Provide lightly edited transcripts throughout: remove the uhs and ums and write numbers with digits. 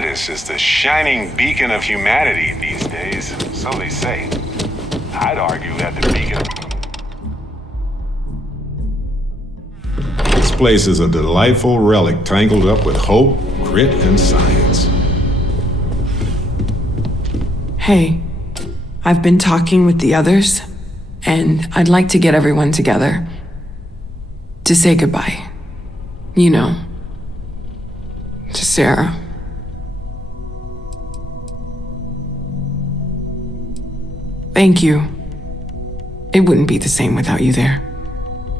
Atlantis is the shining beacon of humanity these days, so they say. I'd argue that the beacon... This place is a delightful relic tangled up with hope, grit, and science. Hey, I've been talking with the others, and I'd like to get everyone together. To say goodbye. You know. To Sarah. Thank you. It wouldn't be the same without you there.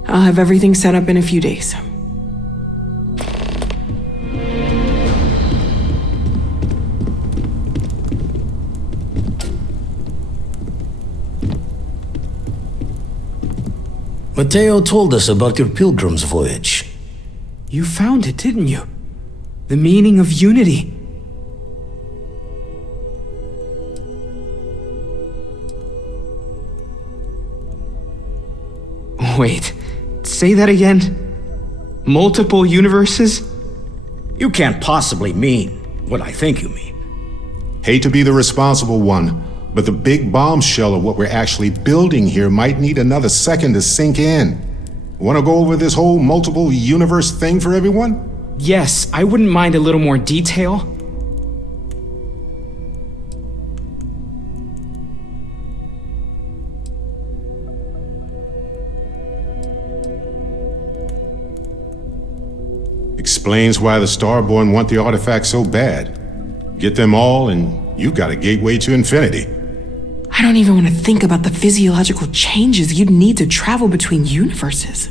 I'll have everything set up in a few days. Mateo told us about your pilgrim's voyage. You found it, didn't you? The meaning of unity. Wait, say that again? Multiple universes? You can't possibly mean what I think you mean. Hate to be the responsible one, but the big bombshell of what we're actually building here might need another second to sink in. Want to go over this whole multiple universe thing for everyone? Yes, I wouldn't mind a little more detail. Explains why the Starborn want the artifact so bad. Get them all and you've got a gateway to infinity. I don't even want to think about the physiological changes you'd need to travel between universes.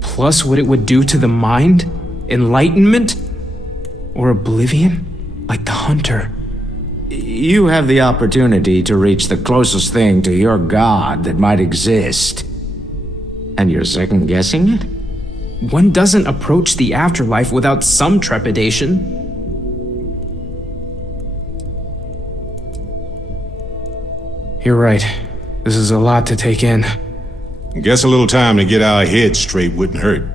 Plus what it would do to the mind? Enlightenment? Or oblivion? Like the Hunter. You have the opportunity to reach the closest thing to your god that might exist. And you're second-guessing it? One doesn't approach the afterlife without some trepidation. You're right. This is a lot to take in. Guess a little time to get our heads straight wouldn't hurt.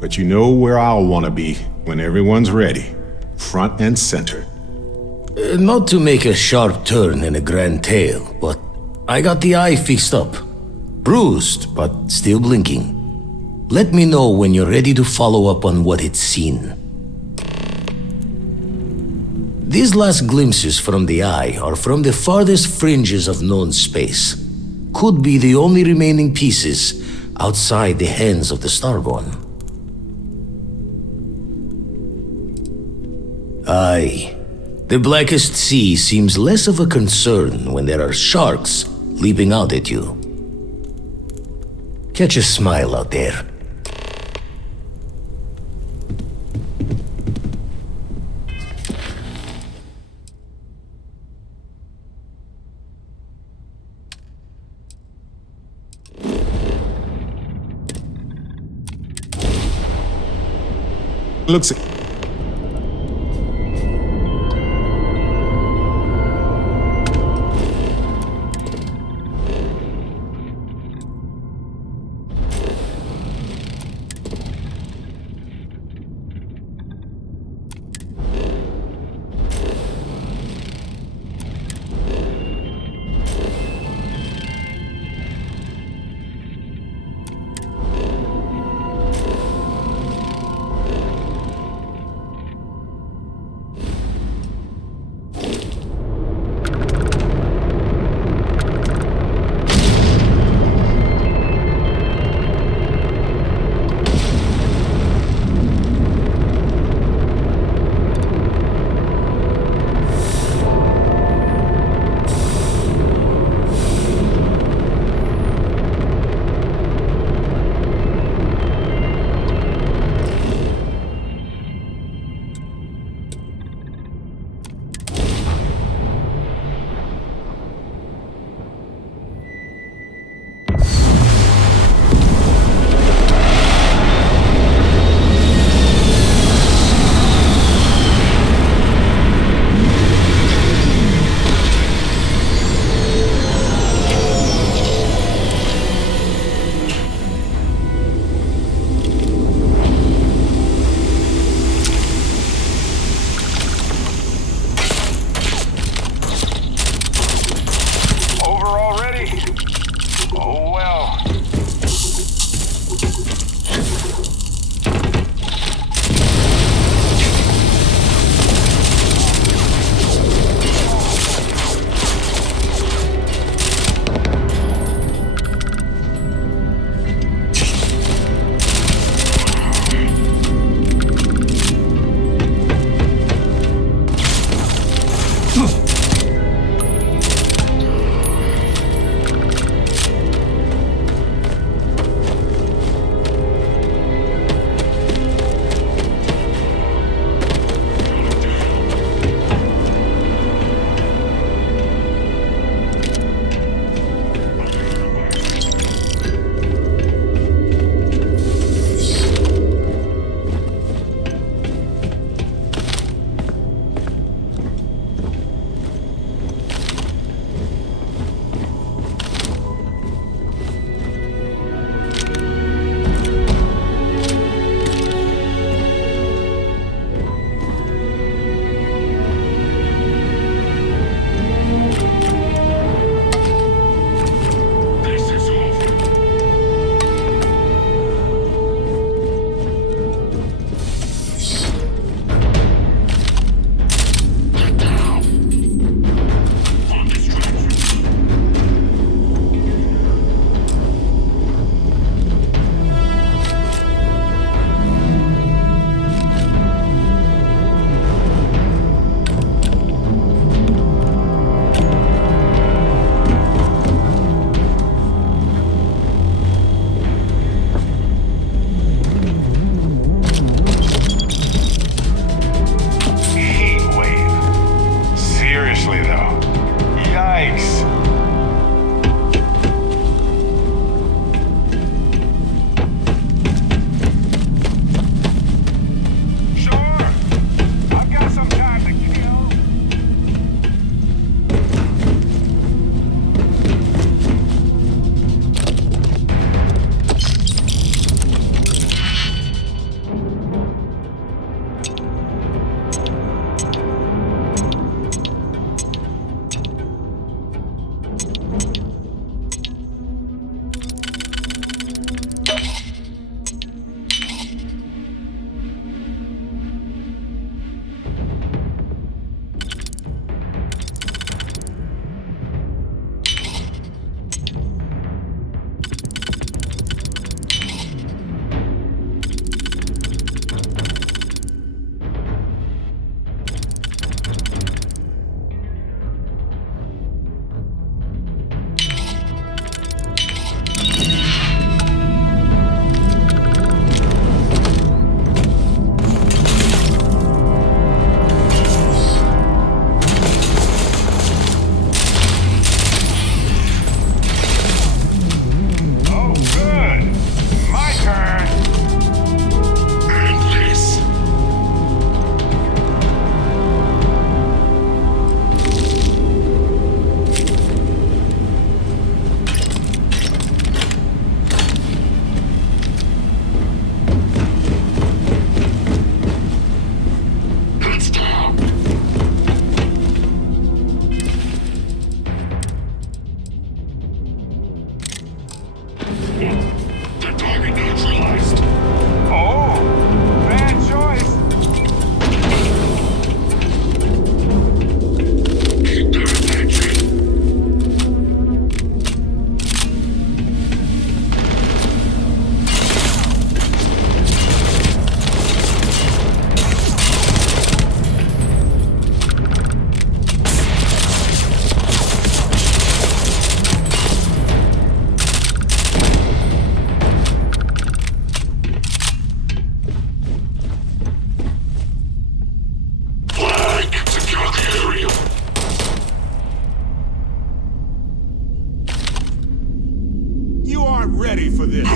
But you know where I'll want to be when everyone's ready. Front and center. Not to make a sharp turn in a grand tale, but I got the eye fixed up. Bruised, but still blinking. Let me know when you're ready to follow up on what it's seen. These last glimpses from the eye are from the farthest fringes of known space. Could be the only remaining pieces outside the hands of the Starborn. Aye. The blackest sea seems less of a concern when there are sharks leaping out at you. Catch a smile out there. Looks... aren't ready for this.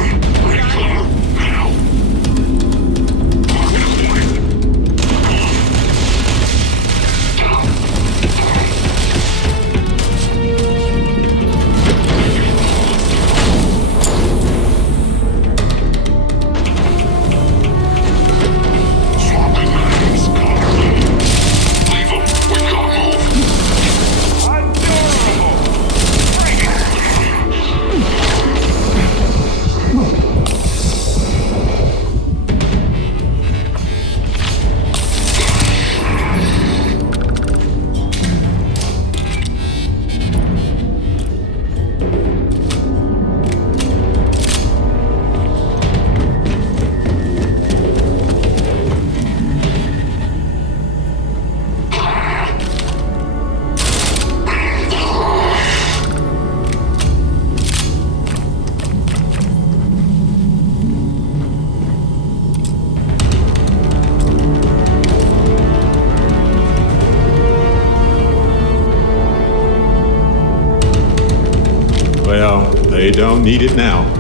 Well, they don't need it now.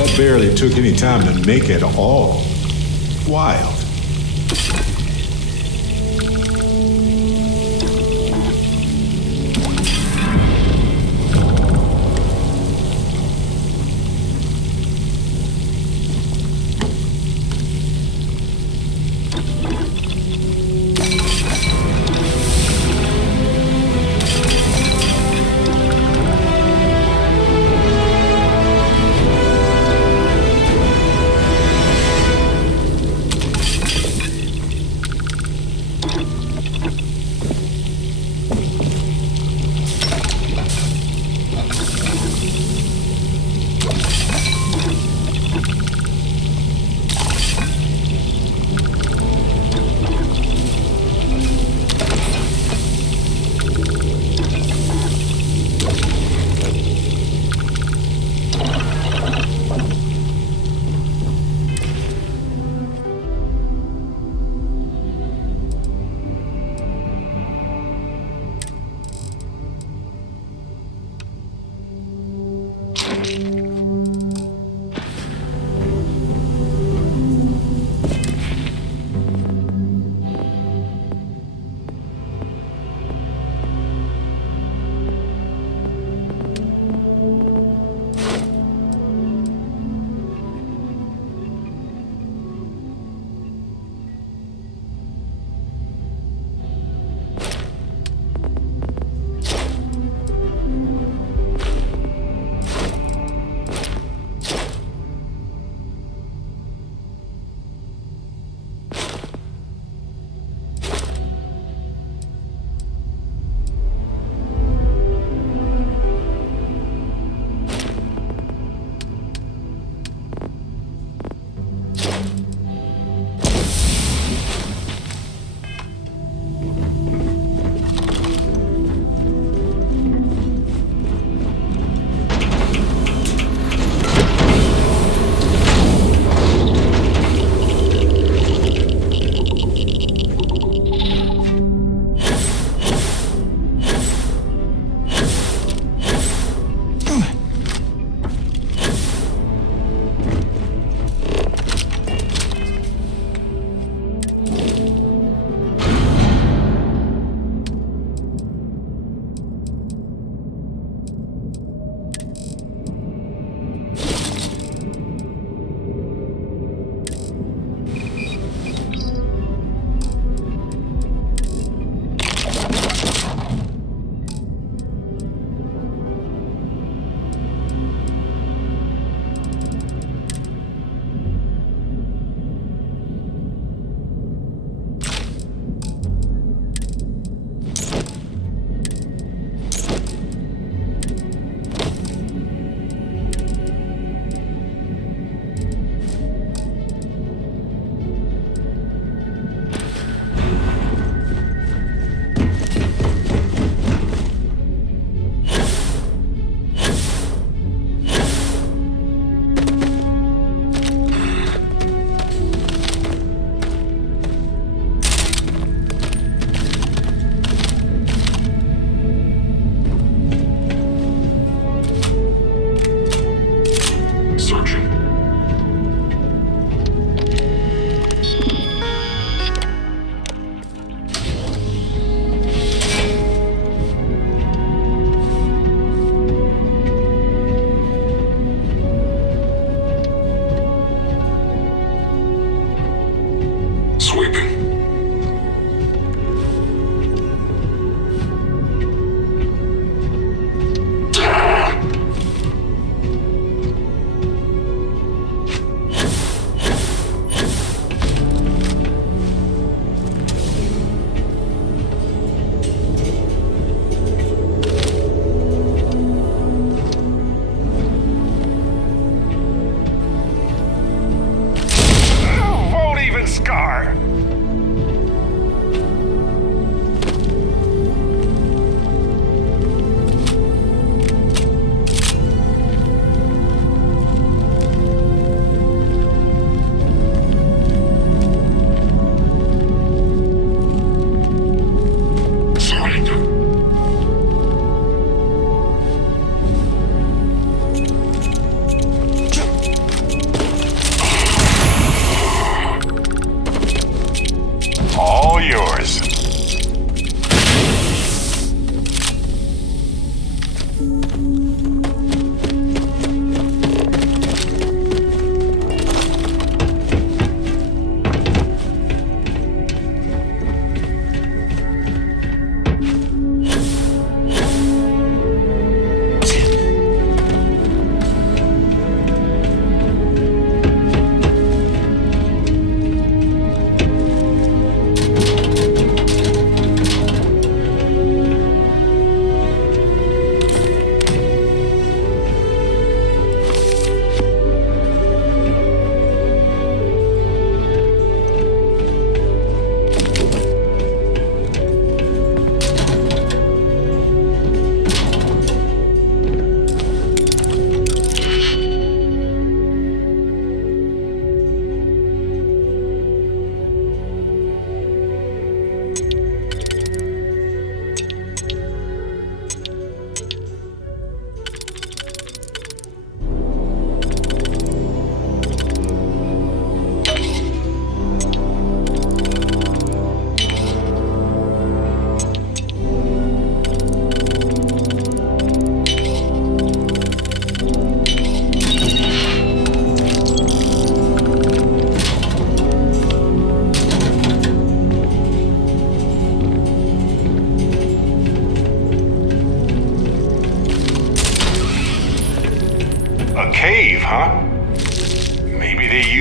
That barely took any time to make at all. Wild.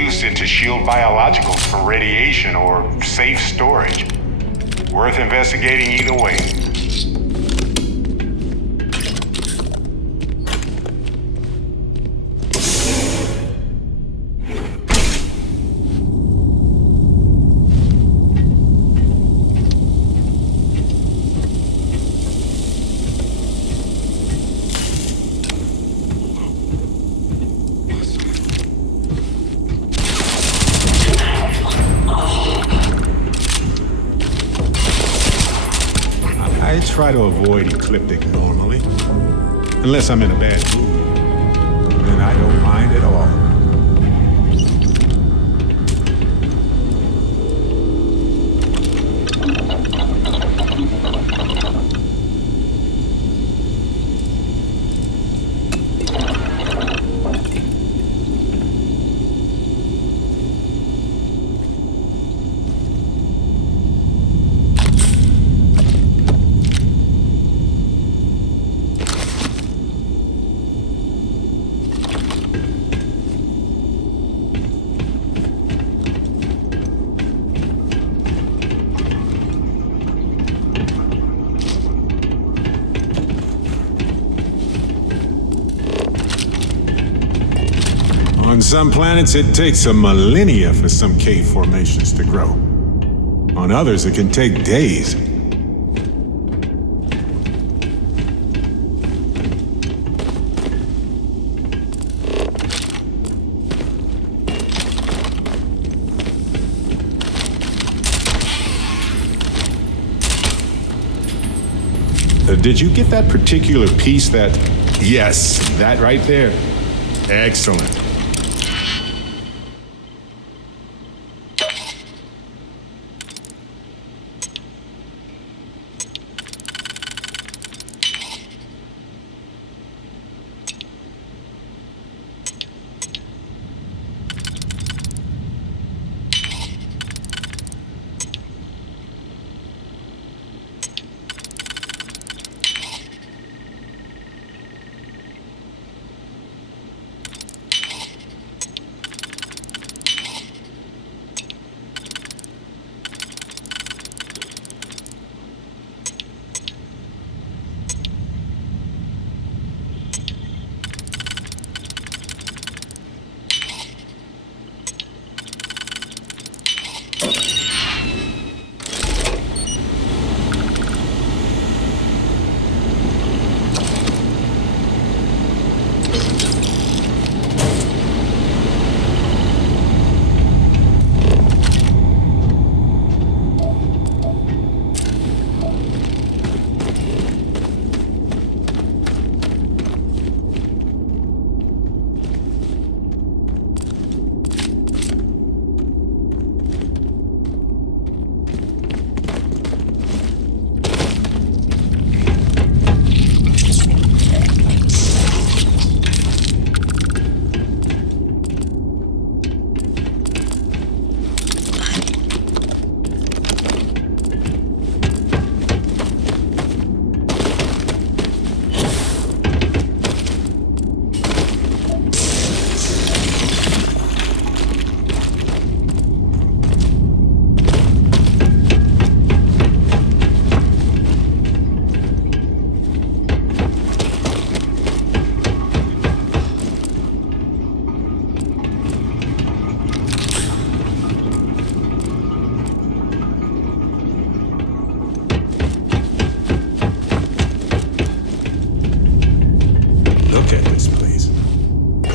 use it to shield biologicals from radiation or safe storage. Worth investigating either way. I try to avoid ecliptic normally. Unless I'm in a bad mood. Then I don't mind at all. On some planets, it takes a millennia for some cave formations to grow. On others, it can take days. Did you get that particular piece that... Yes, that right there. Excellent.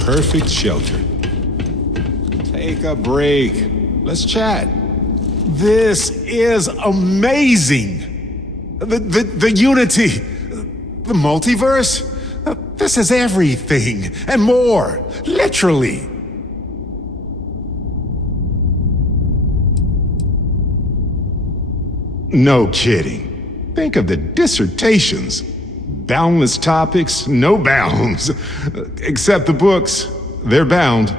Perfect shelter. Take a break. Let's chat. This is amazing. The unity, the multiverse. This is everything and more. Literally. No kidding. Think of the dissertations. Boundless topics, no bounds. Except the books, they're bound.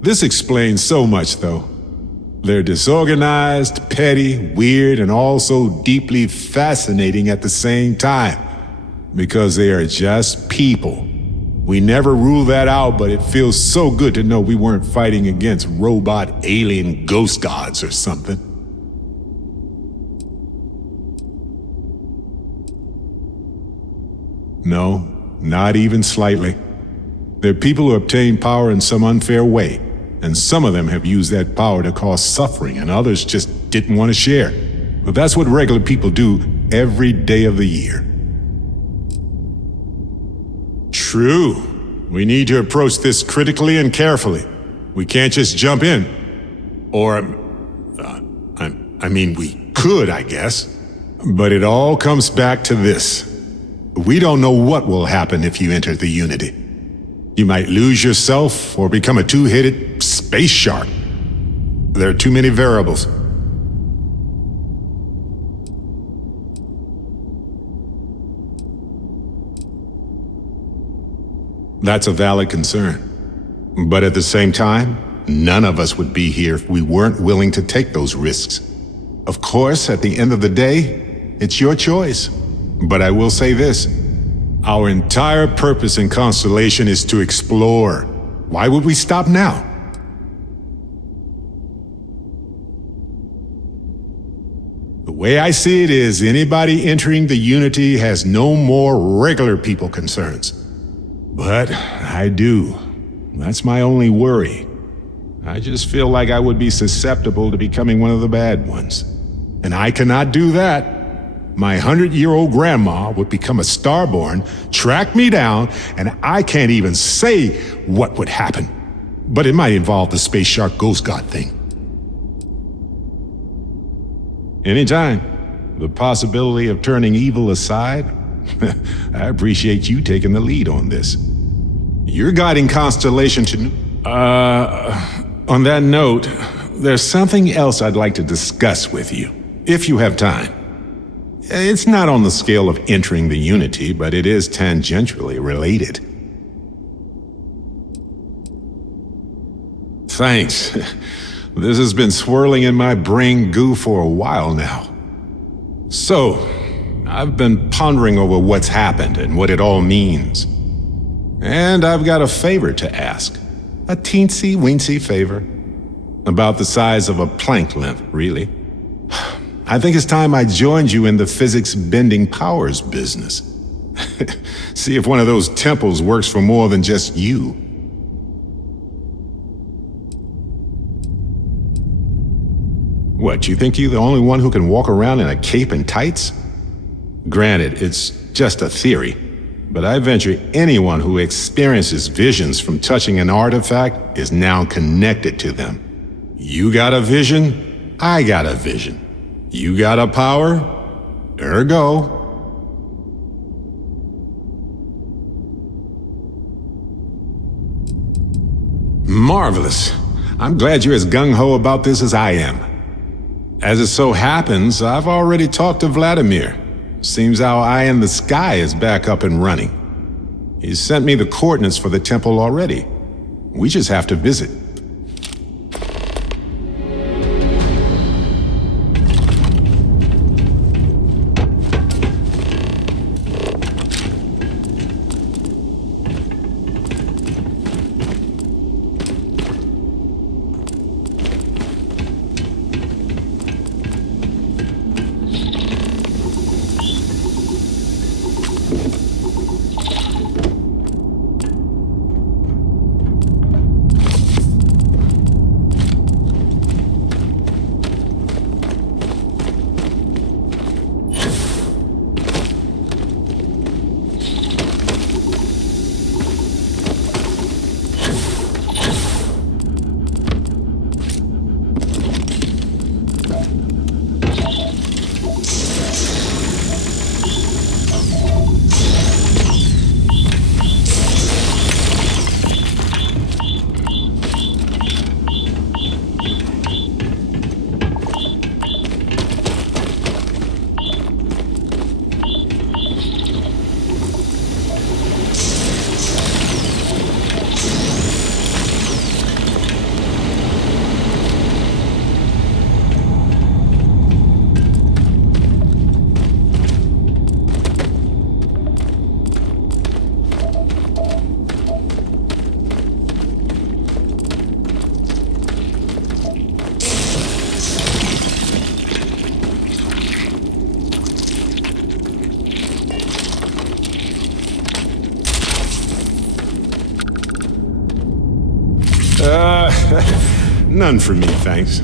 This explains so much, though. They're disorganized, petty, weird, and also deeply fascinating at the same time. Because they are just people. We never ruled that out, but it feels so good to know we weren't fighting against robot alien ghost gods or something. No, not even slightly. There are people who obtain power in some unfair way, and some of them have used that power to cause suffering, and others just didn't want to share. But that's what regular people do every day of the year. True. We need to approach this critically and carefully. We can't just jump in. Or, I mean, we could, I guess. But it all comes back to this. We don't know what will happen if you enter the Unity. You might lose yourself or become a two-headed space shark. There are too many variables. That's a valid concern. But at the same time, none of us would be here if we weren't willing to take those risks. Of course, at the end of the day, it's your choice. But I will say this. Our entire purpose in Constellation is to explore. Why would we stop now? The way I see it is, anybody entering the Unity has no more regular people concerns. But I do. That's my only worry. I just feel like I would be susceptible to becoming one of the bad ones. And I cannot do that. My 100-year-old grandma would become a starborn, track me down, and I can't even say what would happen. But it might involve the space shark ghost god thing. Anytime. The possibility of turning evil aside, I appreciate you taking the lead on this. You're guiding Constellation to... On that note, there's something else I'd like to discuss with you, if you have time. It's not on the scale of entering the Unity, but it is tangentially related. Thanks. This has been swirling in my brain goo for a while now. So, I've been pondering over what's happened and what it all means. And I've got a favor to ask. A teensy-weensy favor. About the size of a plank length, really. I think it's time I joined you in the physics-bending powers business. See if one of those temples works for more than just you. What, you think you're the only one who can walk around in a cape and tights? Granted, it's just a theory, but I venture anyone who experiences visions from touching an artifact is now connected to them. You got a vision, I got a vision. You got a power, ergo. Marvelous. I'm glad you're as gung-ho about this as I am. As it so happens, I've already talked to Vladimir. Seems our eye in the sky is back up and running. He's sent me the coordinates for the temple already. We just have to visit. None for me, thanks.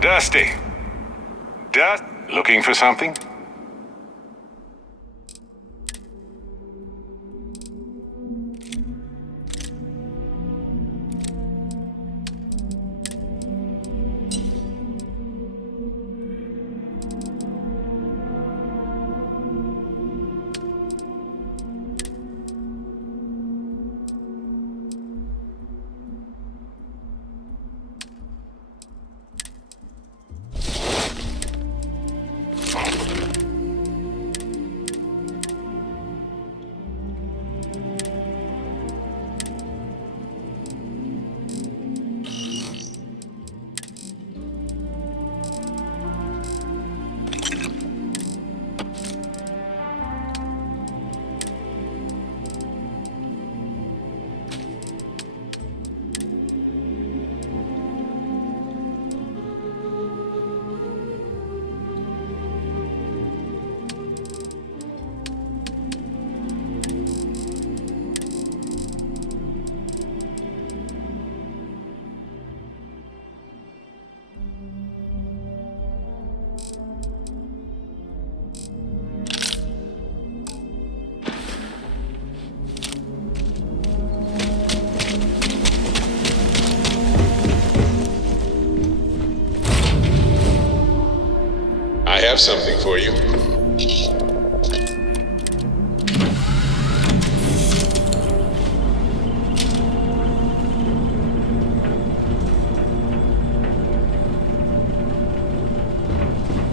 Dusty. Looking for something? I have something for you.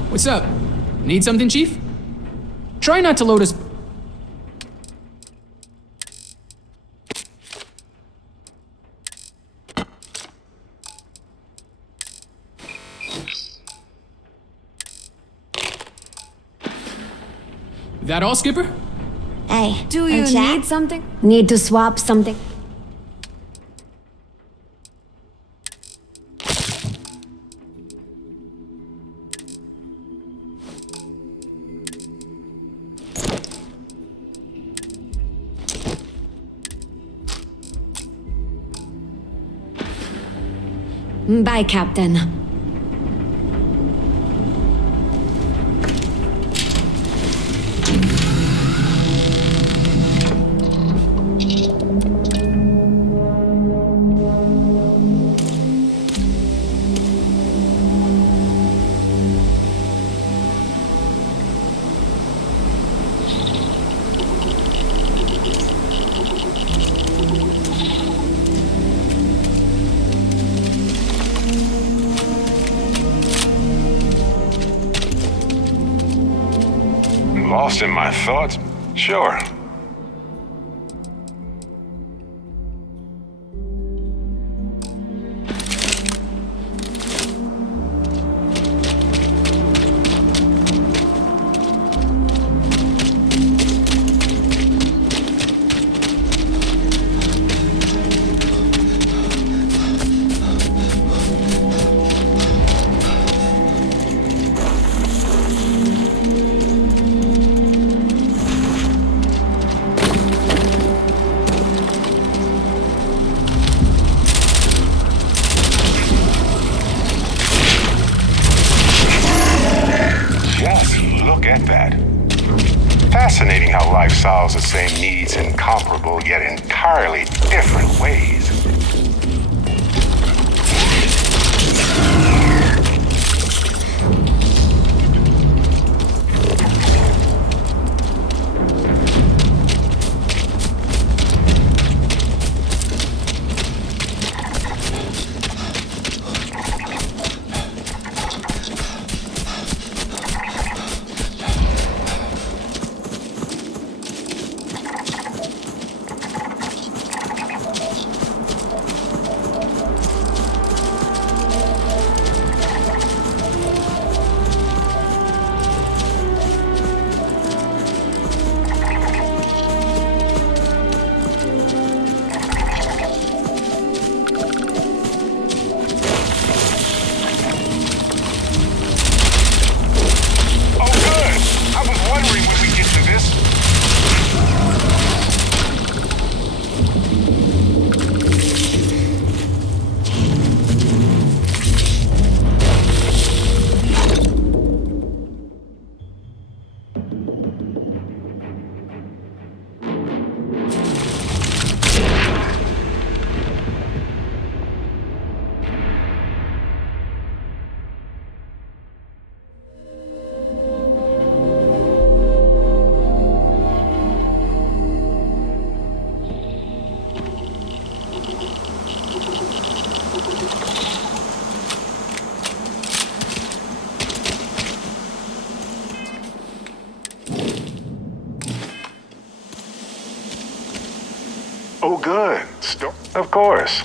What's up? Need something, Chief? Try not to load us. That all, Skipper? Hey, Do you need something? Need to swap something? Bye, Captain. Lost in my thoughts? Sure. Look at that. Fascinating how life solves the same needs in comparable yet entirely different ways. Of course.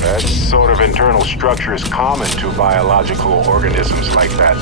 That sort of internal structure is common to biological organisms like that.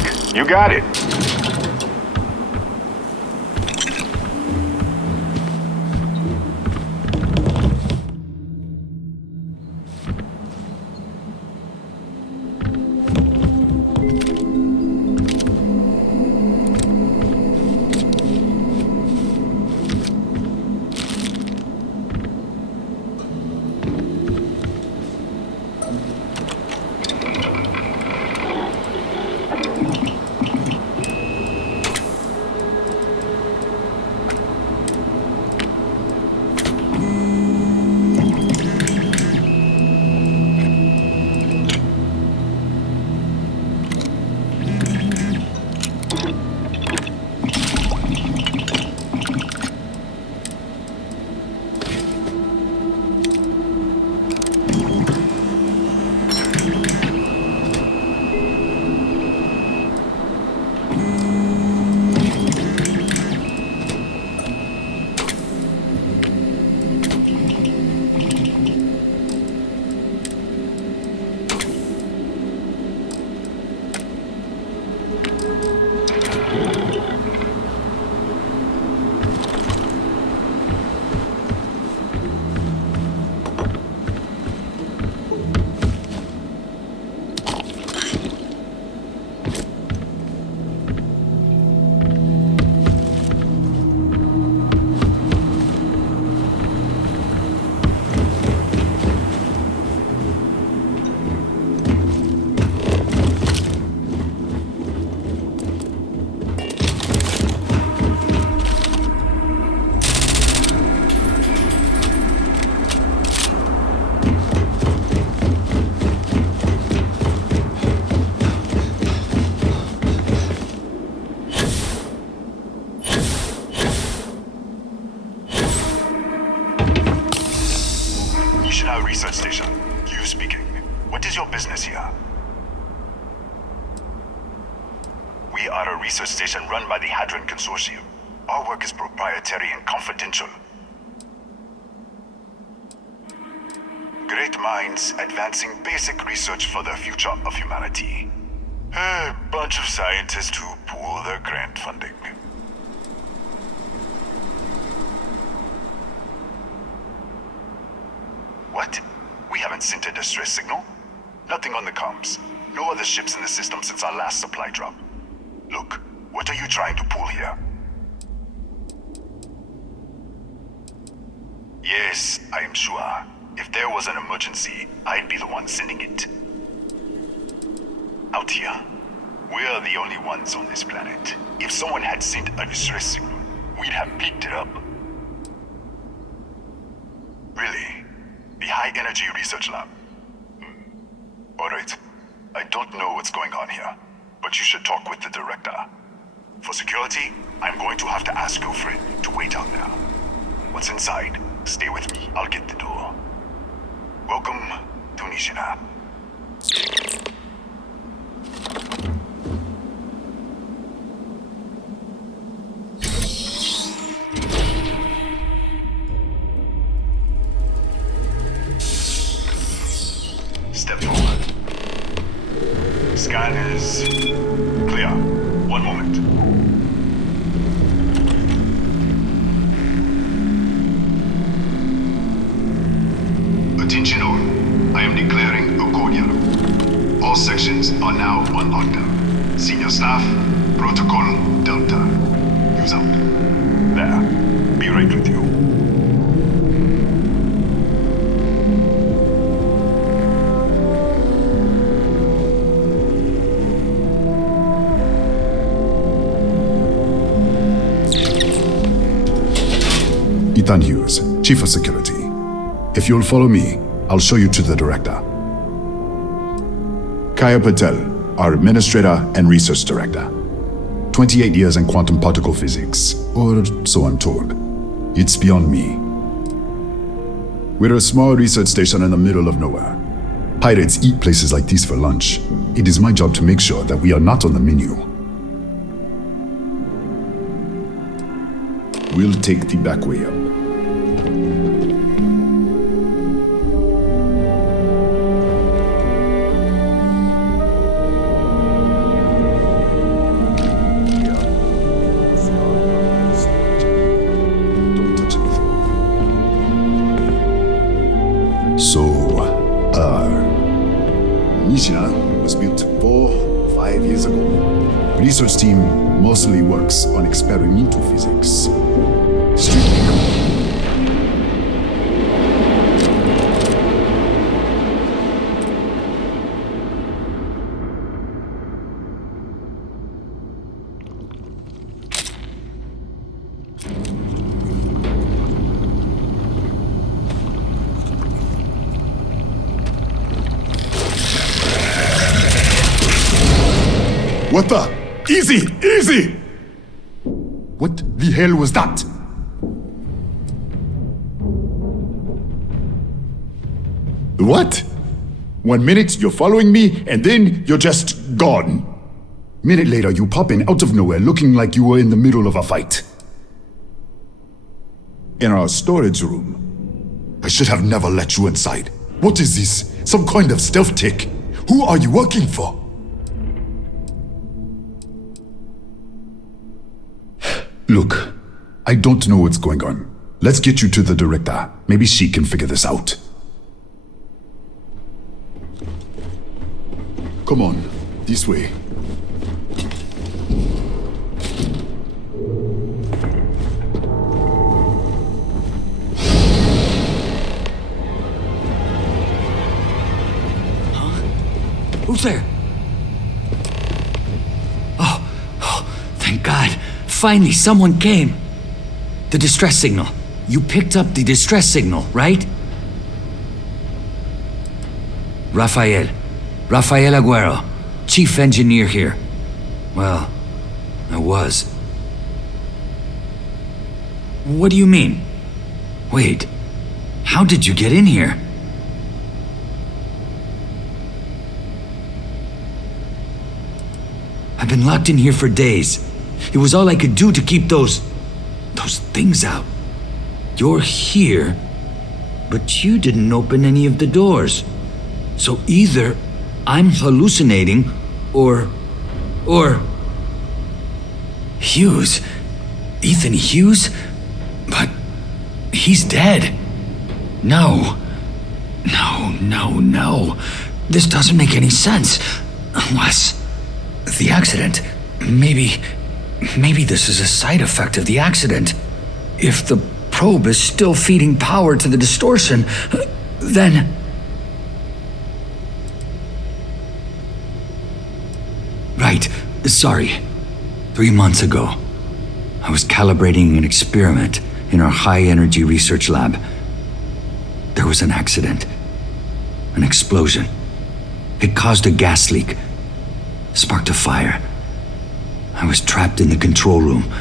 quick? You got it. Research station. You speaking. What is your business here? We are a research station run by the Hadron Consortium. Our work is proprietary and confidential. Great minds advancing basic research for the future of humanity. A bunch of scientists who pool their grant funding. What? We haven't sent a distress signal? Nothing on the comms. No other ships in the system since our last supply drop. Look, what are you trying to pull here? Yes, I am sure. If there was an emergency, I'd be the one sending it. Out here, we're the only ones on this planet. If someone had sent a distress signal, we'd have picked it up. Really? The High Energy Research Lab. Alright. I don't know what's going on here, but you should talk with the director. For security, I'm going to have to ask your friend to wait out there. What's inside? Stay with me. I'll get the door. Welcome to Nishina. Step forward. Scan is clear. One moment. Attention all. I am declaring a code yellow. All sections are now on lockdown. Senior staff, protocol Delta. Use out. There. Be right with you. Ethan Hughes, Chief of Security. If you'll follow me, I'll show you to the director. Kaya Patel, our Administrator and Research Director. 28 years in quantum particle physics, or so I'm told. It's beyond me. We're a small research station in the middle of nowhere. Pirates eat places like these for lunch. It is my job to make sure that we are not on the menu. We'll take the back way up. Research team mostly works on experimental physics. Strictly cool. What the? Easy! Easy! What the hell was that? What? 1 minute, you're following me, and then you're just gone. Minute later, you pop in out of nowhere looking like you were in the middle of a fight. In our storage room. I should have never let you inside. What is this? Some kind of stealth tick? Who are you working for? Look, I don't know what's going on. Let's get you to the director. Maybe she can figure this out. Come on, this way. Who's there? Oh, thank God. Finally, someone came. The distress signal. You picked up the distress signal, right? Rafael Aguero, chief engineer here. Well, I was. What do you mean? Wait, how did you get in here? I've been locked in here for days. It was all I could do to keep those things out. You're here, but you didn't open any of the doors. So either I'm hallucinating, or... Hughes? Ethan Hughes? But he's dead. No. This doesn't make any sense. Unless... the accident. Maybe this is a side effect of the accident. If the probe is still feeding power to the distortion, then... Right, sorry. 3 months ago, I was calibrating an experiment in our high-energy research lab. There was an accident. An explosion. It caused a gas leak. Sparked a fire. I was trapped in the control room.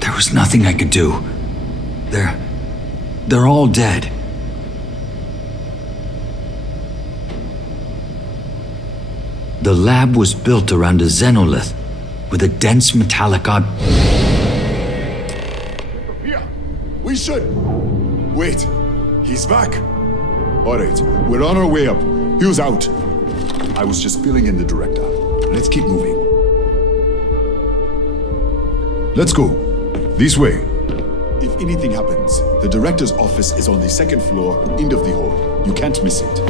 There was nothing I could do. They're all dead. The lab was built around a xenolith with a dense metallic Here! We should... Wait. He's back. Alright, we're on our way up. Who's out? I was just filling in the director. Let's keep moving. Let's go. This way. If anything happens, the director's office is on the second floor, end of the hall. You can't miss it.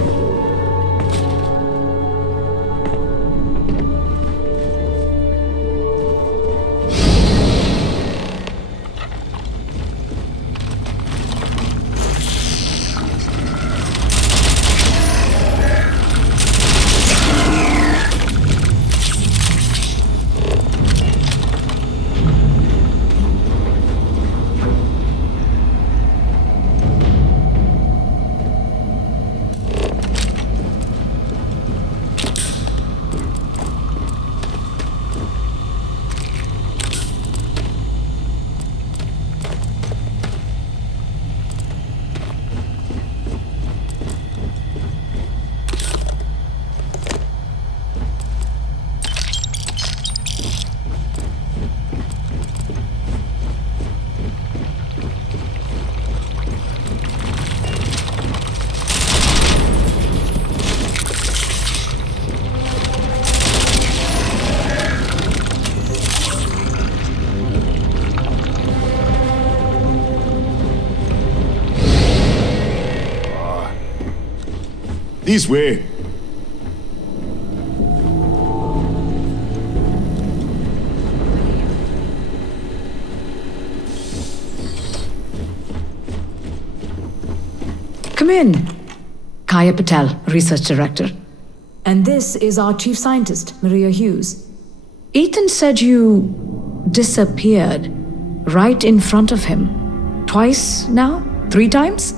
This way. Come in. Kaya Patel, Research Director. And this is our Chief Scientist, Maria Hughes. Ethan said you disappeared right in front of him. Twice now? 3 times?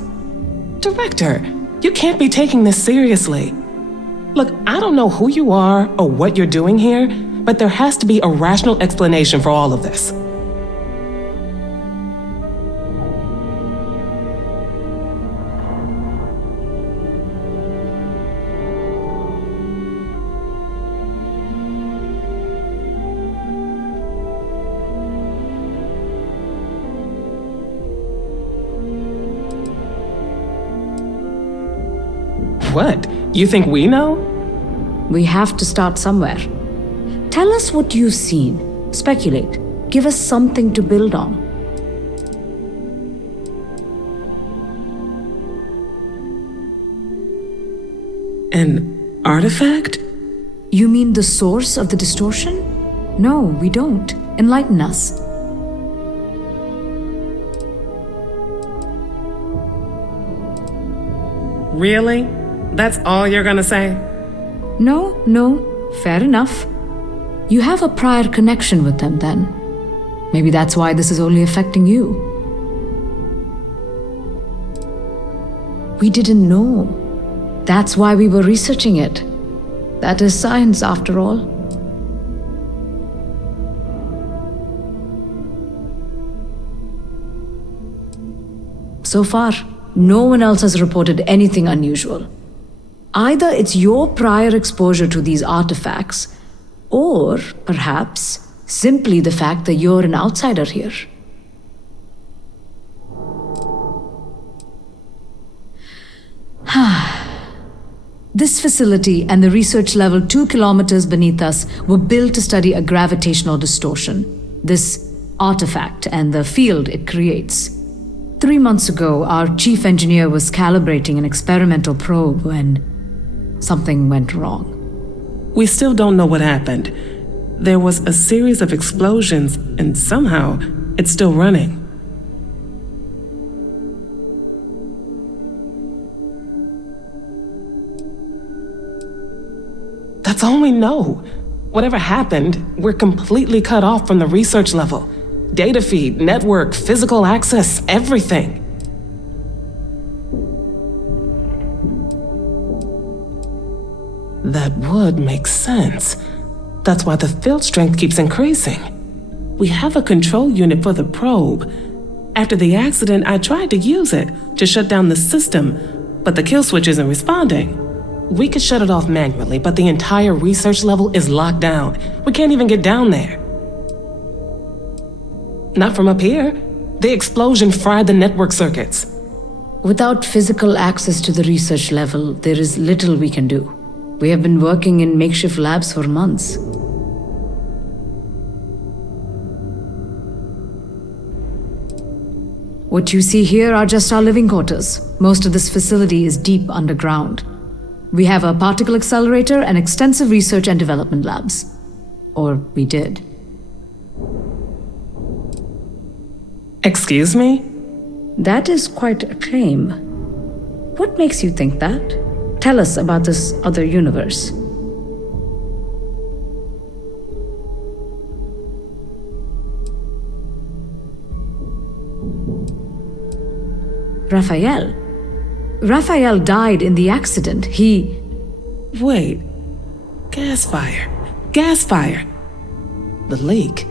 Director, you can't be taking this seriously. Look, I don't know who you are or what you're doing here, but there has to be a rational explanation for all of this. What? You think we know? We have to start somewhere. Tell us what you've seen. Speculate. Give us something to build on. An artifact? You mean the source of the distortion? No, we don't. Enlighten us. Really? That's all you're gonna say? No, fair enough. You have a prior connection with them then. Maybe that's why this is only affecting you. We didn't know. That's why we were researching it. That is science after all. So far, no one else has reported anything unusual. Either it's your prior exposure to these artifacts, or perhaps simply the fact that you're an outsider here. This facility and the research level 2 kilometers beneath us were built to study a gravitational distortion, this artifact and the field it creates. 3 months ago, our chief engineer was calibrating an experimental probe when something went wrong. We still don't know what happened. There was a series of explosions, and somehow it's still running. That's all we know. Whatever happened, we're completely cut off from the research level. Data feed, network, physical access, everything. That would make sense. That's why the field strength keeps increasing. We have a control unit for the probe. After the accident, I tried to use it to shut down the system, but the kill switch isn't responding. We could shut it off manually, but the entire research level is locked down. We can't even get down there. Not from up here. The explosion fried the network circuits. Without physical access to the research level, there is little we can do. We have been working in makeshift labs for months. What you see here are just our living quarters. Most of this facility is deep underground. We have a particle accelerator and extensive research and development labs. Or we did. Excuse me? That is quite a claim. What makes you think that? Tell us about this other universe. Raphael. Raphael died in the accident. Wait. Gas fire. Gas fire. The leak.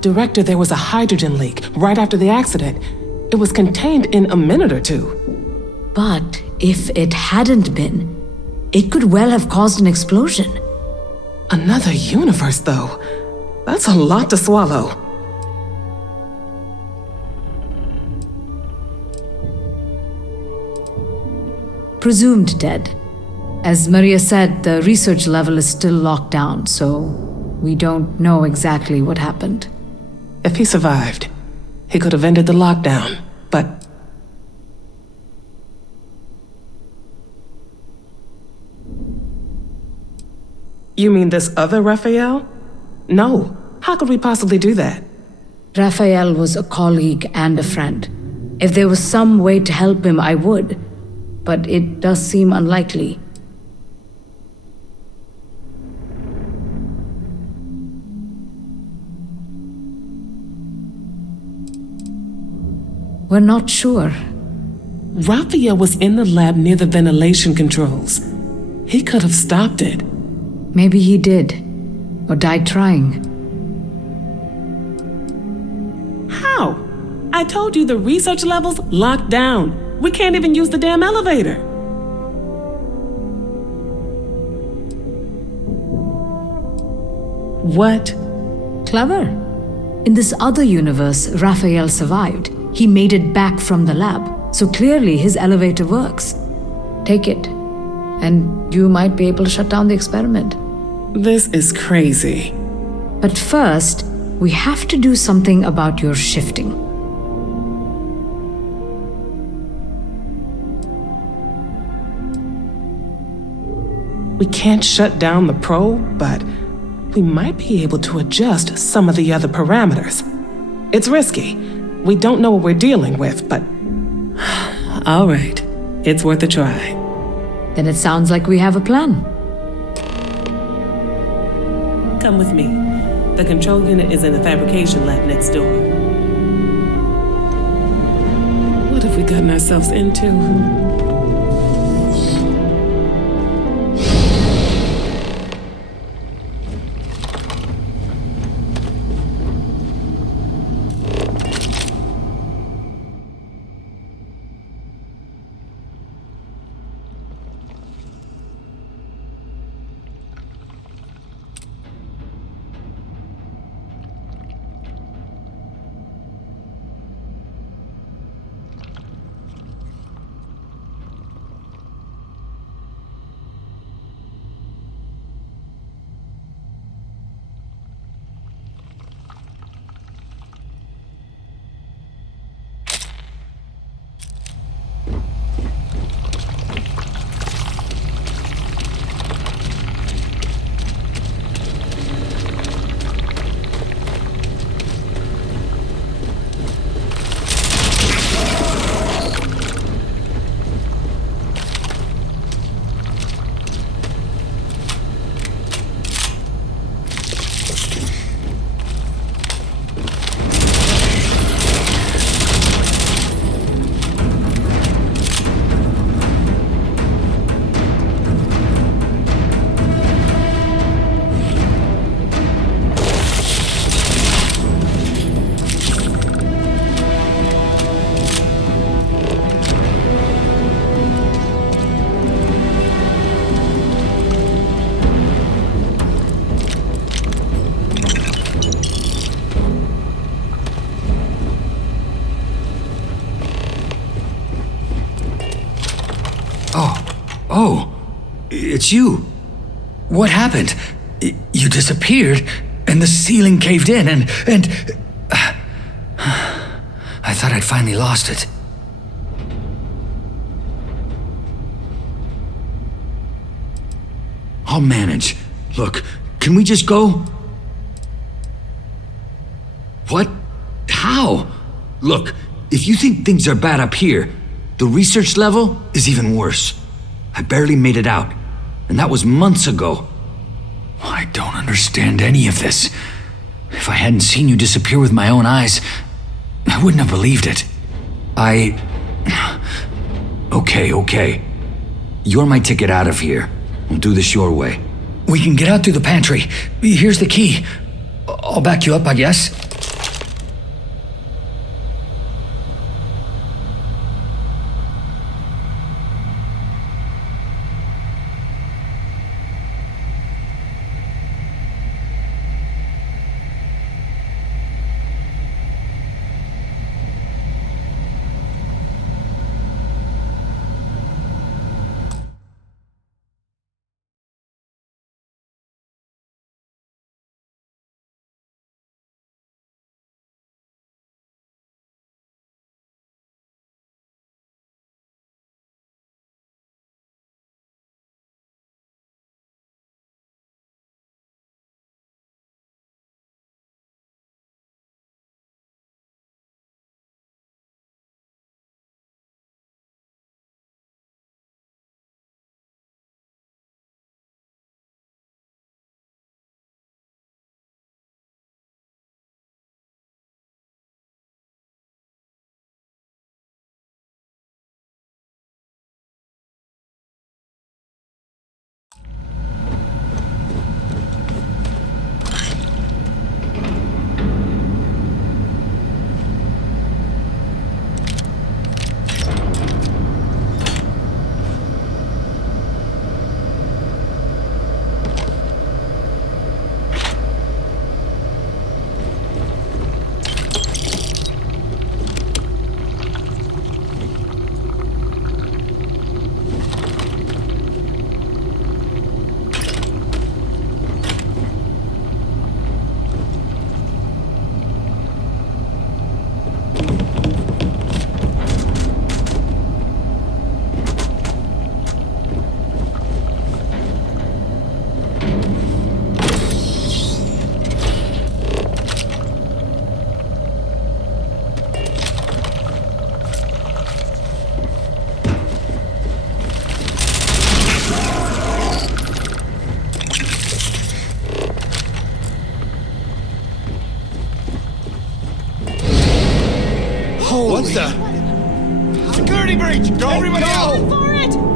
Director, there was a hydrogen leak right after the accident. It was contained in a minute or two. But if it hadn't been, it could well have caused an explosion. Another universe, though. That's a lot to swallow. Presumed dead. As Maria said, the research level is still locked down, so we don't know exactly what happened. If he survived, he could have ended the lockdown, but... You mean this other Raphael? No. How could we possibly do that? Raphael was a colleague and a friend. If there was some way to help him, I would. but it does seem unlikely. We're not sure. Raphael was in the lab near the ventilation controls. He could have stopped it. Maybe he did, or died trying. How? I told you the research level's locked down. We can't even use the damn elevator. What? Clever. In this other universe, Raphael survived. He made it back from the lab, so clearly his elevator works. Take it, and you might be able to shut down the experiment. This is crazy. But first, we have to do something about your shifting. We can't shut down the probe, but we might be able to adjust some of the other parameters. It's risky. We don't know what we're dealing with, but... All right. It's worth a try. Then it sounds like we have a plan. Come with me. The control unit is in the fabrication lab next door. What have we gotten ourselves into? Oh, it's you. What happened? You disappeared, and the ceiling caved in, and I thought I'd finally lost it. I'll manage. Look, can we just go? What? How? Look, if you think things are bad up here, the research level is even worse. I barely made it out, and that was months ago. I don't understand any of this. If I hadn't seen you disappear with my own eyes, I wouldn't have believed it. Okay. You're my ticket out of here. We'll do this your way. We can get out through the pantry. Here's the key. I'll back you up, I guess. What the? Security breach! Go! Everybody out! For it!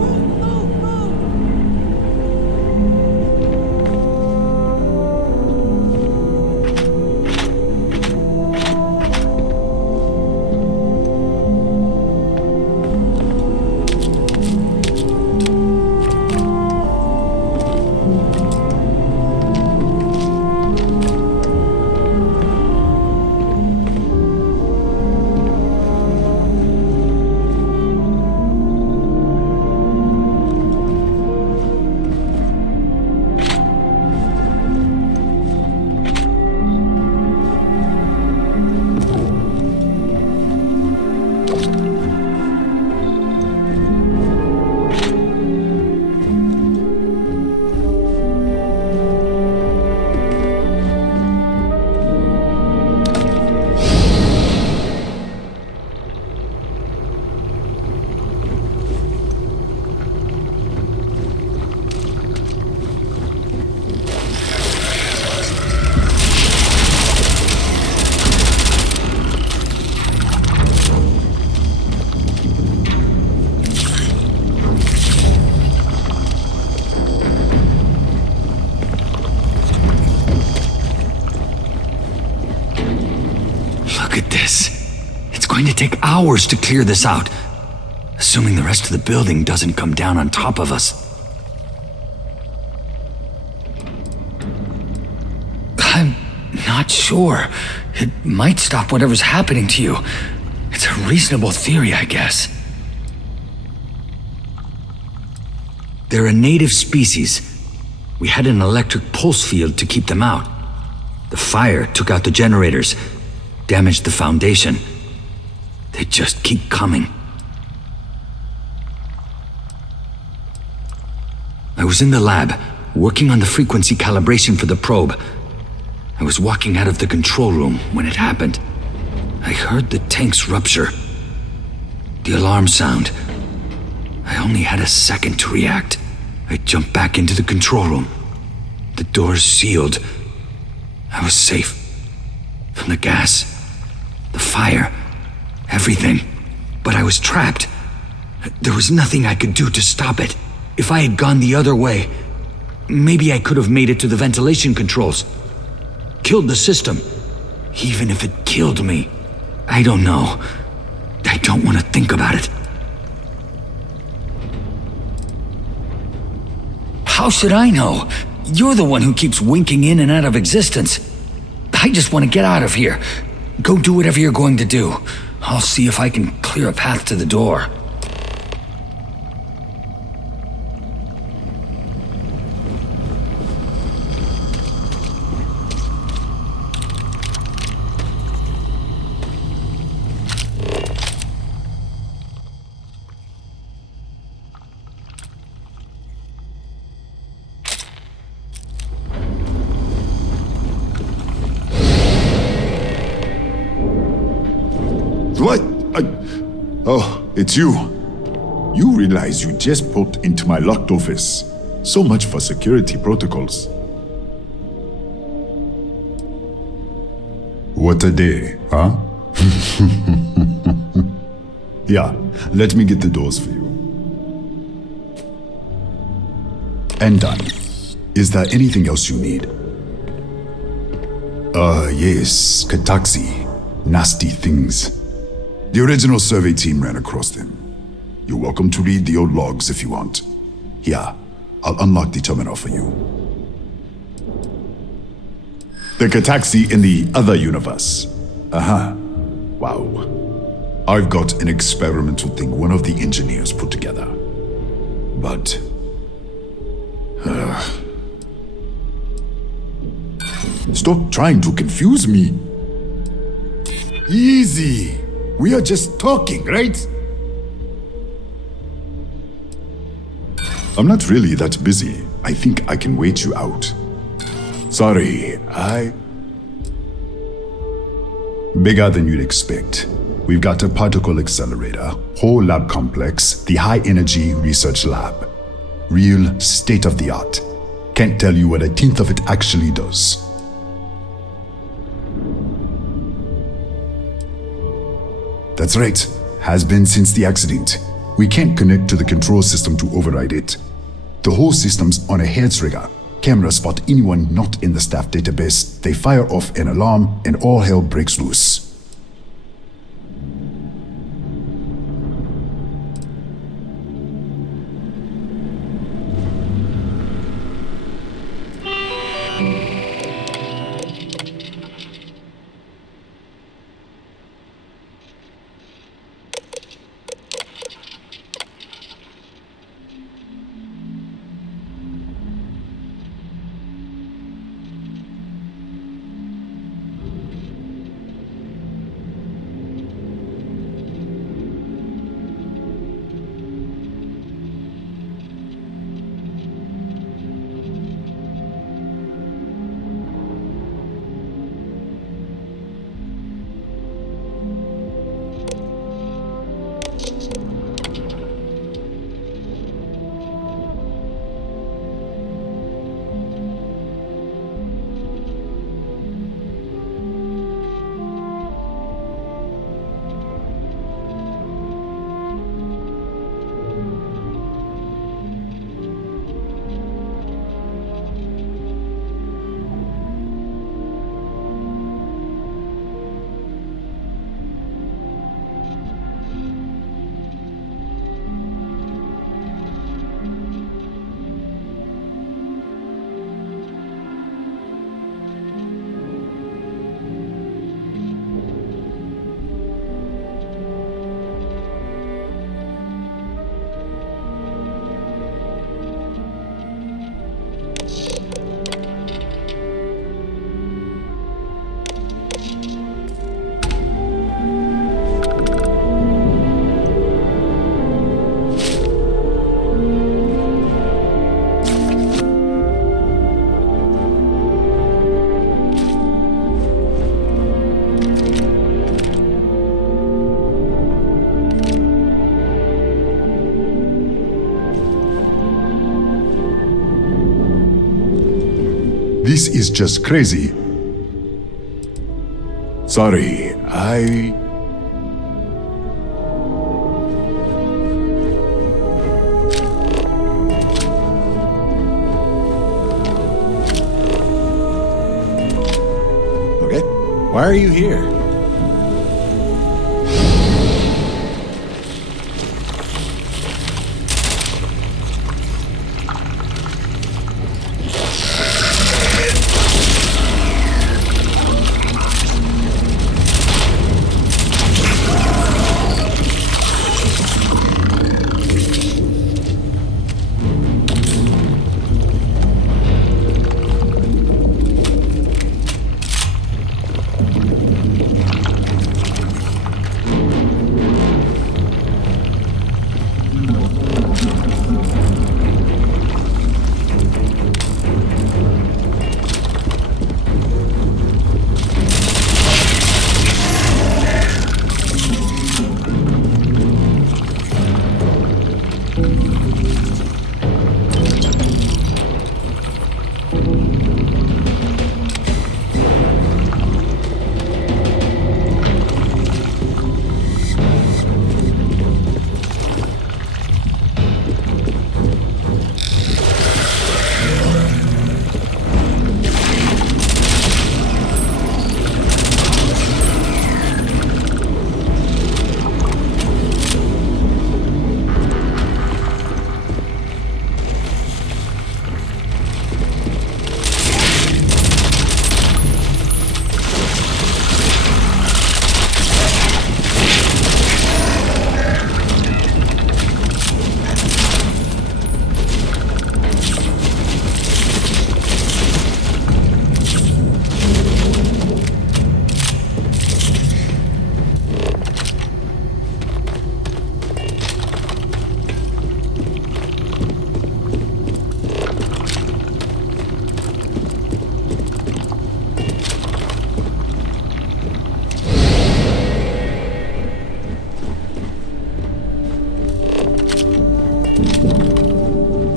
Going to take hours to clear this out, assuming the rest of the building doesn't come down on top of us. I'm not sure. It might stop whatever's happening to you. It's a reasonable theory, I guess. They're a native species. We had an electric pulse field to keep them out. The fire took out the generators, damaged the foundation. They just keep coming. I was in the lab, working on the frequency calibration for the probe. I was walking out of the control room when it happened. I heard the tanks rupture. The alarm sound. I only had a second to react. I jumped back into the control room. The doors sealed. I was safe. From the gas, the fire, everything. But I was trapped. There was nothing I could do to stop it. If I had gone the other way, maybe I could have made it to the ventilation controls. Killed the system. Even if it killed me. I don't know. I don't want to think about it. How should I know? You're the one who keeps winking in and out of existence. I just want to get out of here. Go do whatever you're going to do. I'll see if I can clear a path to the door. What? Oh, it's you. You realize you just popped into my locked office. So much for security protocols. What a day, huh? Yeah, let me get the doors for you. And done. Is there anything else you need? Yes, Kataxi. Nasty things. The original survey team ran across them. You're welcome to read the old logs if you want. Here, I'll unlock the terminal for you. The Kataxi in the other universe. Wow. I've got an experimental thing one of the engineers put together. But... Stop trying to confuse me. Easy. We are just talking, right? I'm not really that busy. I think I can wait you out. Sorry, Bigger than you'd expect. We've got a particle accelerator, whole lab complex, the high energy research lab. Real state of the art. Can't tell you what a tenth of it actually does. That's right. Has been since the accident. We can't connect to the control system to override it. The whole system's on a hair trigger. Cameras spot anyone not in the staff database. They fire off an alarm and all hell breaks loose. This is just crazy. Sorry, Okay, why are you here?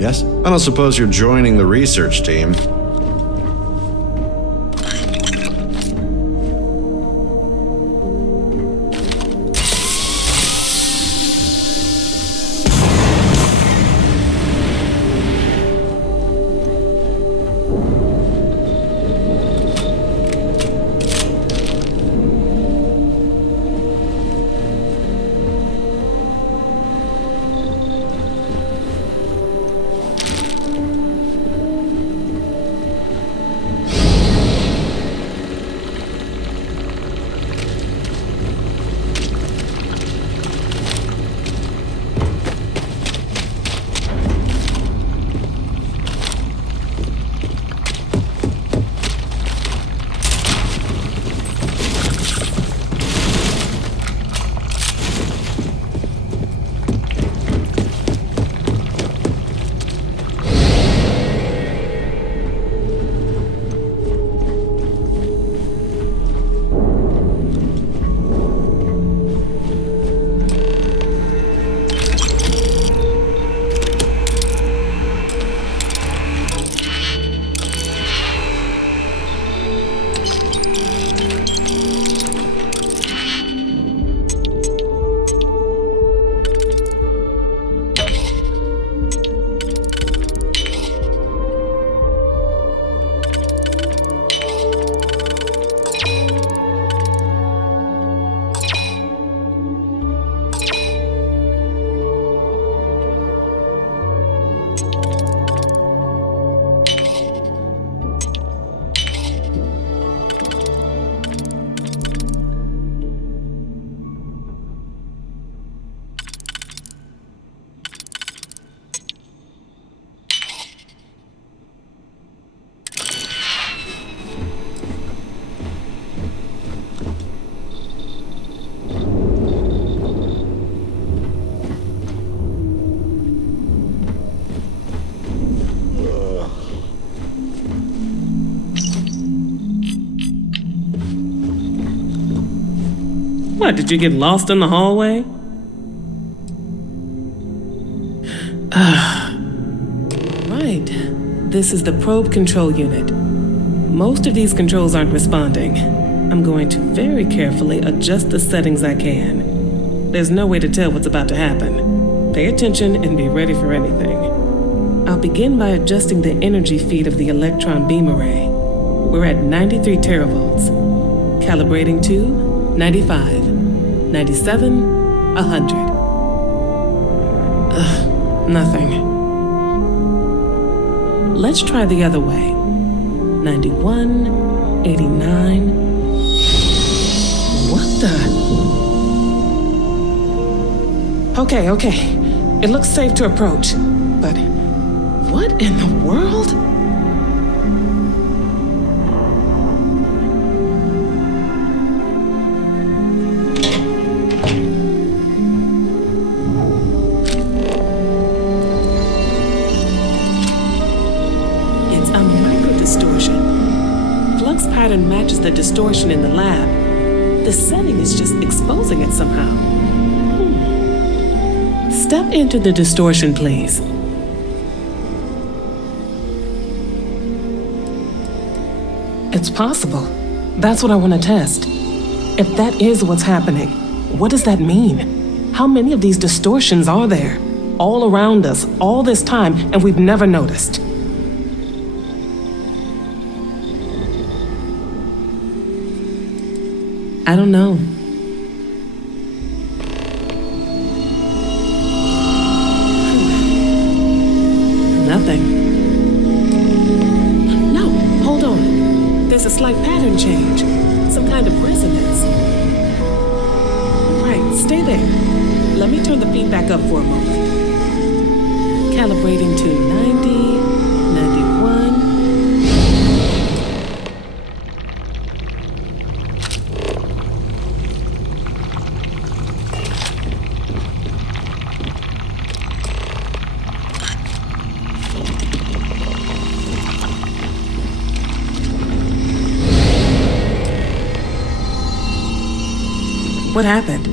Yes? I don't suppose you're joining the research team. What, did you get lost in the hallway? Right. This is the probe control unit. Most of these controls aren't responding. I'm going to very carefully adjust the settings I can. There's no way to tell what's about to happen. Pay attention and be ready for anything. I'll begin by adjusting the energy feed of the electron beam array. We're at 93 teravolts. Calibrating to 95, 97, 100. Nothing. Let's try the other way. 91, 89. What the? Okay. It looks safe to approach. But what in the world? Pattern matches the distortion in the lab. The setting is just exposing it somehow. Step into the distortion, please. It's possible. That's what I want to test. If that is what's happening, what does that mean? How many of these distortions are there? All around us, all this time, and we've never noticed. I don't know. Nothing. No, hold on. There's a slight pattern change. Some kind of resonance. Right, stay there. Let me turn the feedback up for a moment. Calibrating to 90, 91. What happened?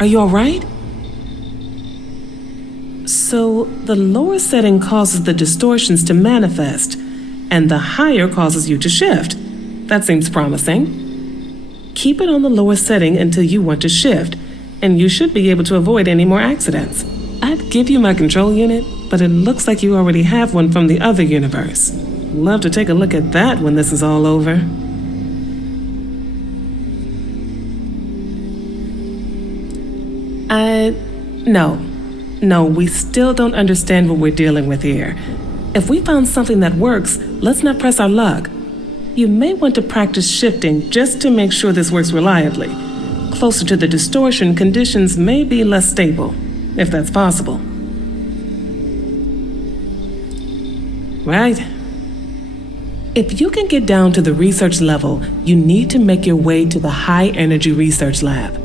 Are you all right? So, the lower setting causes the distortions to manifest, and the higher causes you to shift. That seems promising. Keep it on the lower setting until you want to shift, and you should be able to avoid any more accidents. I'd give you my control unit, but it looks like you already have one from the other universe. Love to take a look at that when this is all over. No, we still don't understand what we're dealing with here. If we found something that works, let's not press our luck. You may want to practice shifting just to make sure this works reliably. Closer to the distortion, conditions may be less stable, if that's possible. Right. If you can get down to the research level, you need to make your way to the high energy research lab.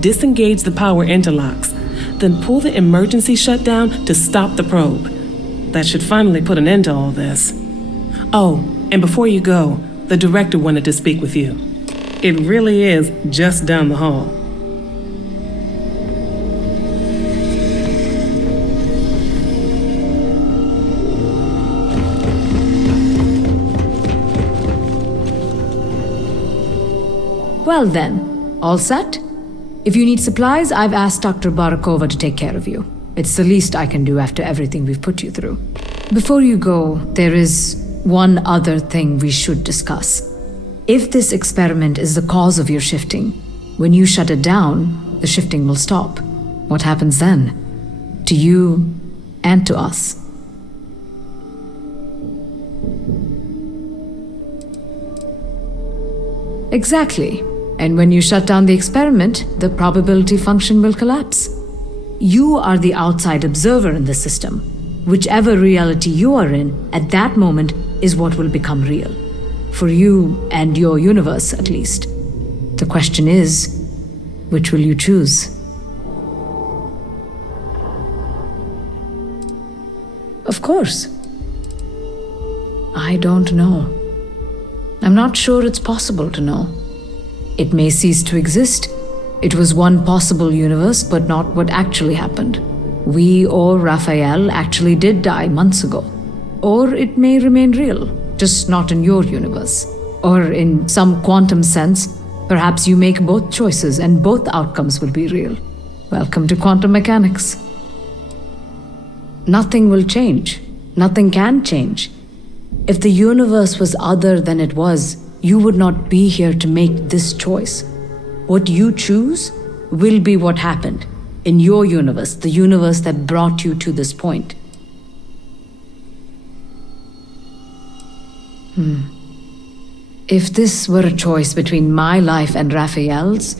Disengage the power interlocks, then pull the emergency shutdown to stop the probe. That should finally put an end to all this. Oh, and before you go, the director wanted to speak with you. It really is just down the hall. Well then, all set? If you need supplies, I've asked Dr. Barakova to take care of you. It's the least I can do after everything we've put you through. Before you go, there is one other thing we should discuss. If this experiment is the cause of your shifting, when you shut it down, the shifting will stop. What happens then? To you and to us. Exactly. And when you shut down the experiment, the probability function will collapse. You are the outside observer in the system. Whichever reality you are in at that moment is what will become real. For you and your universe, at least. The question is, which will you choose? Of course. I don't know. I'm not sure it's possible to know. It may cease to exist, It was one possible universe, but not what actually happened. We or Raphael actually did die months ago. Or it may remain real, just not in your universe. Or in some quantum sense, perhaps you make both choices and both outcomes will be real. Welcome to quantum mechanics. Nothing will change. Nothing can change. If the universe was other than it was, you would not be here to make this choice. What you choose will be what happened in your universe, the universe that brought you to this point. If this were a choice between my life and Raphael's,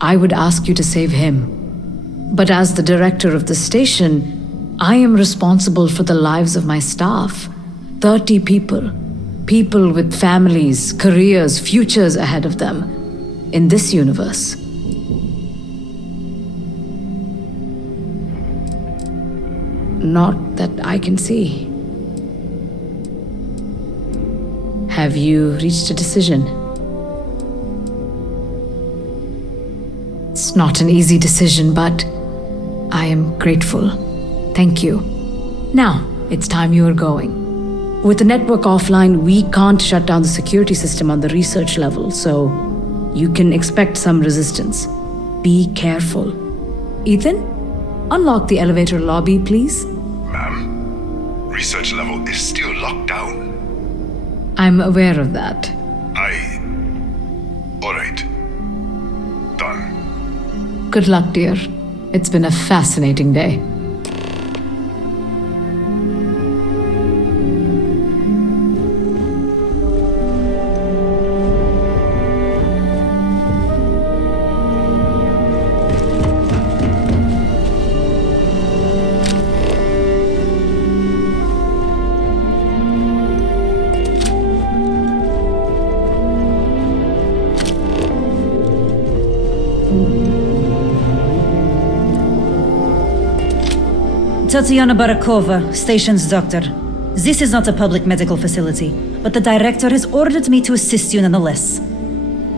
I would ask you to save him. But as the director of the station, I am responsible for the lives of my staff. 30 people. People with families, careers, futures ahead of them. In this universe. Not that I can see. Have you reached a decision? It's not an easy decision, but I am grateful. Thank you. Now, it's time you are going. With the network offline, we can't shut down the security system on the research level, so you can expect some resistance. Be careful. Ethan, unlock the elevator lobby, please. Ma'am, research level is still locked down. I'm aware of that. Alright. Done. Good luck, dear. It's been a fascinating day. Tatiana Barakova, station's doctor. This is not a public medical facility, but the director has ordered me to assist you nonetheless.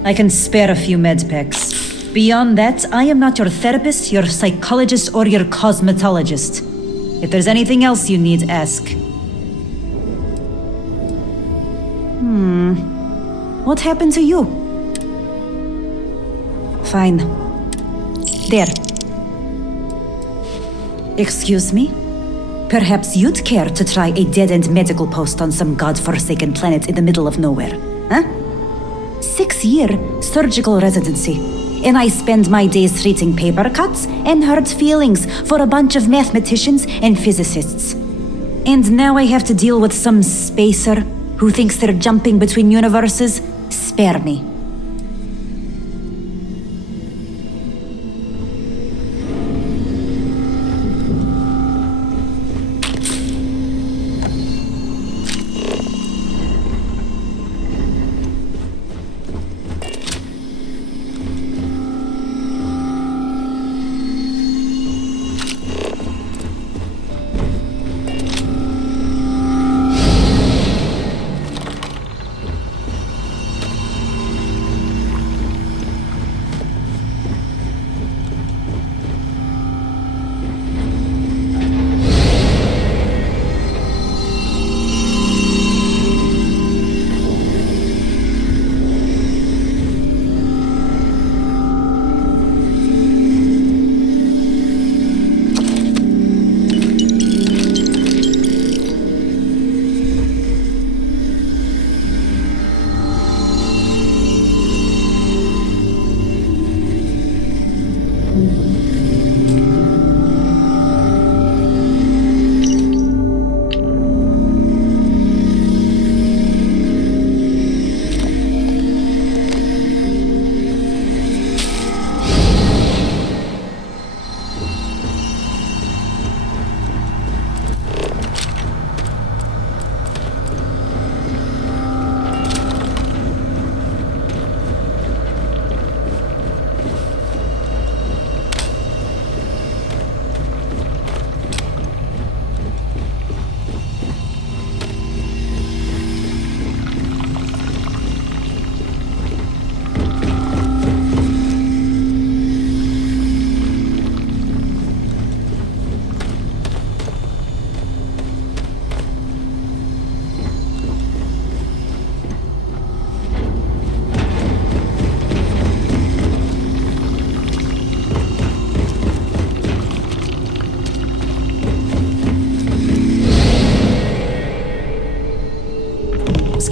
I can spare a few med packs. Beyond that, I am not your therapist, your psychologist, or your cosmetologist. If there's anything else you need, ask. What happened to you? Fine. There. Excuse me? Perhaps you'd care to try a dead-end medical post on some godforsaken planet in the middle of nowhere, huh? 6-year surgical residency, and I spend my days treating paper cuts and hurt feelings for a bunch of mathematicians and physicists. And now I have to deal with some spacer who thinks they're jumping between universes. Spare me.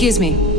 Excuse me.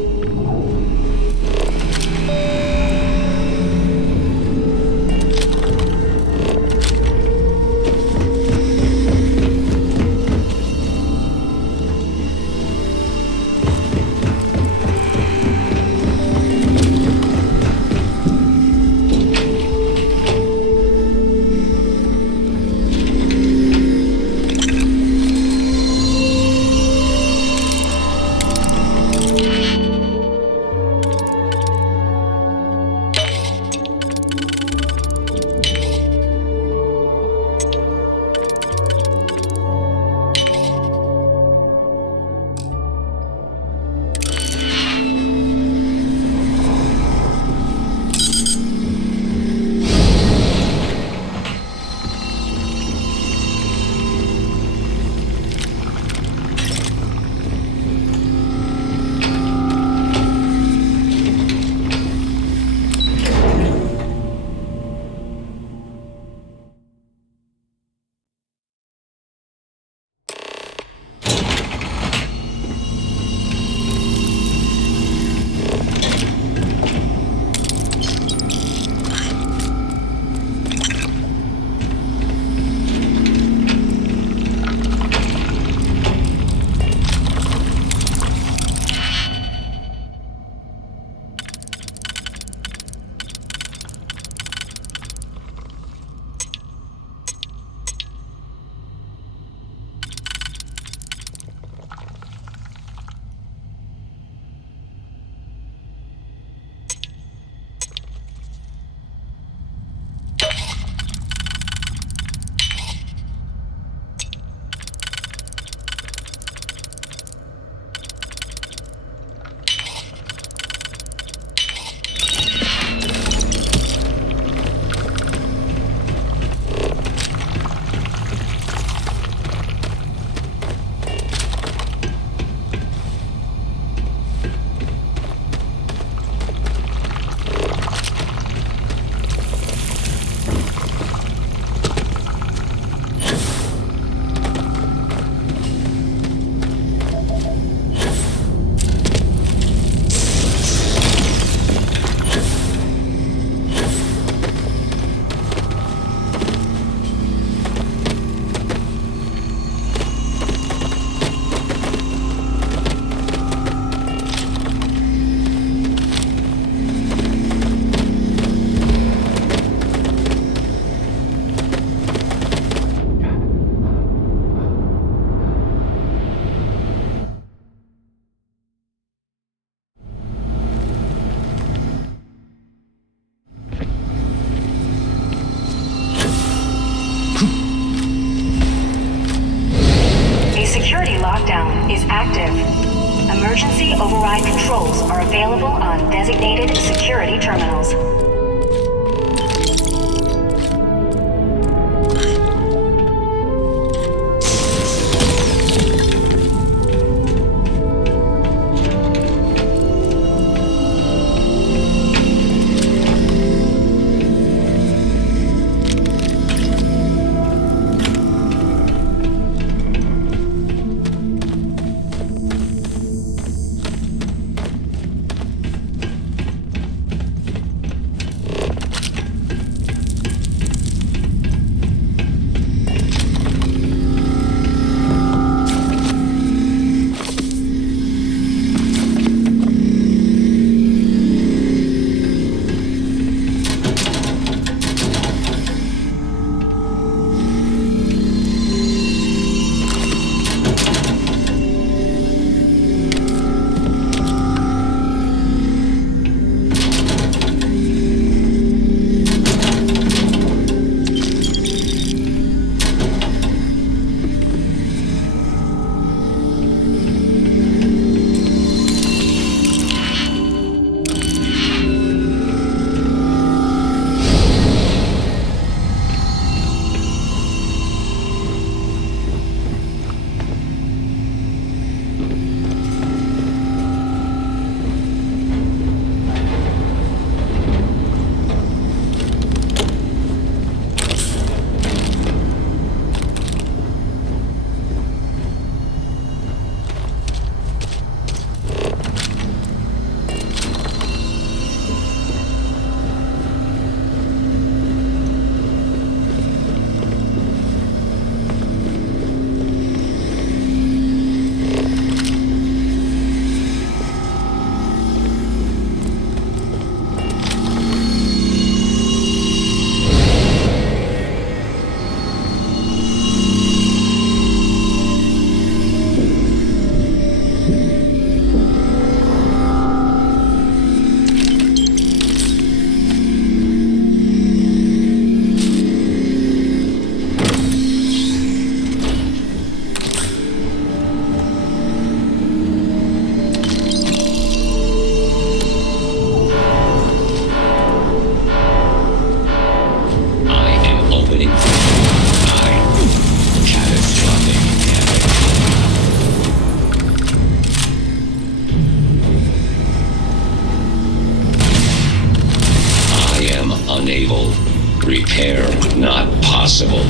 Lockdown is active. Emergency override controls are available on designated security terminals. unable. Repair not possible.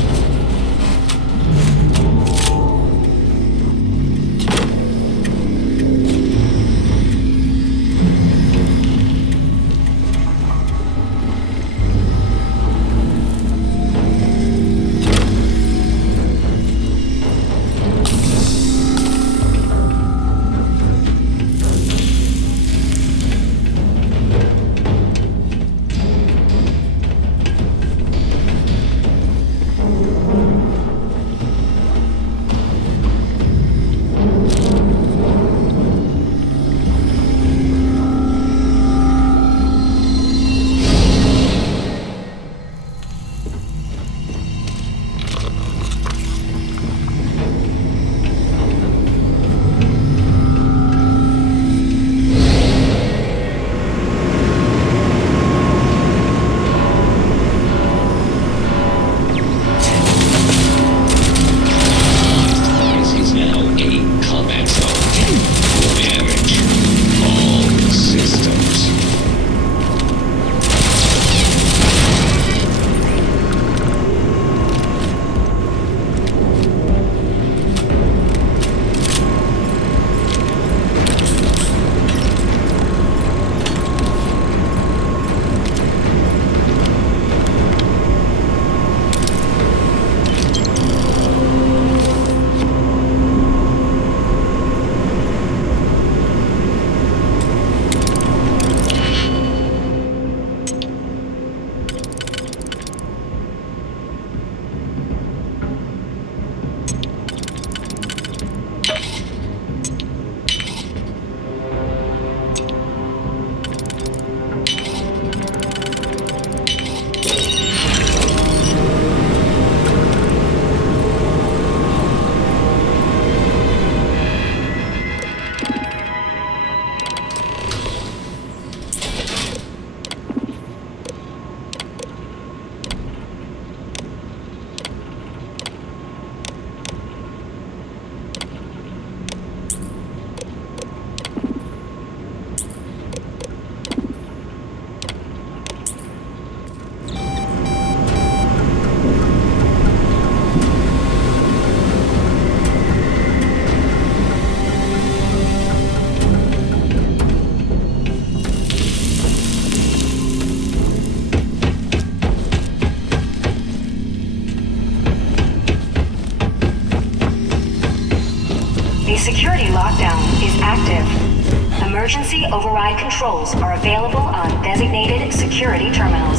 The security lockdown is active. Emergency override controls are available on designated security terminals.